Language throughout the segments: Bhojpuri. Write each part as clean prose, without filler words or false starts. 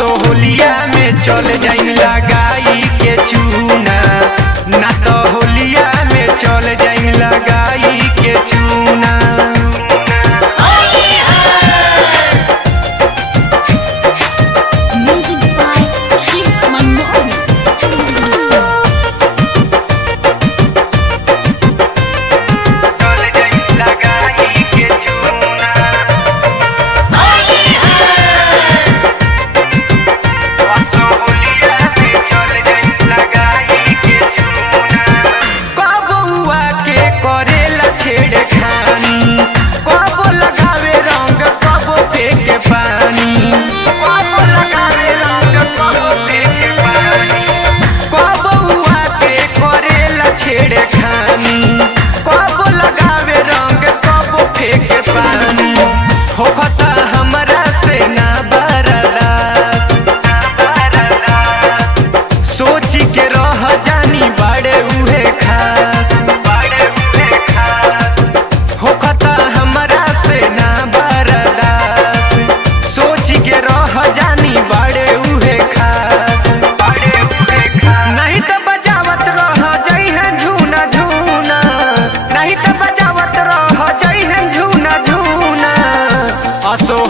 असो होलिया में चल जाई लगाई के चूना, ना तो होलिया में चल जाई लगाई के चूना।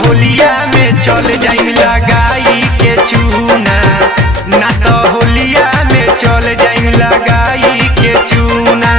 होलिया में चल जाई लगाई के चूना, ना तो होलिया में चल जाई लगाई के चूना।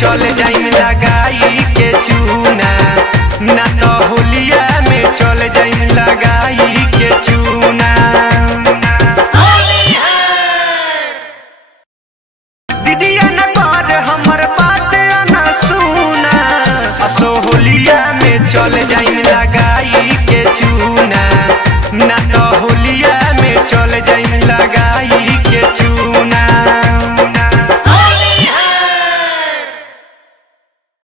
चल जाई लगाई के चूना, ना तो होलिया में चल जाई लगाई के चूना। दीदिया न कर हमर बात न सुना, असो होलिया में चल जाई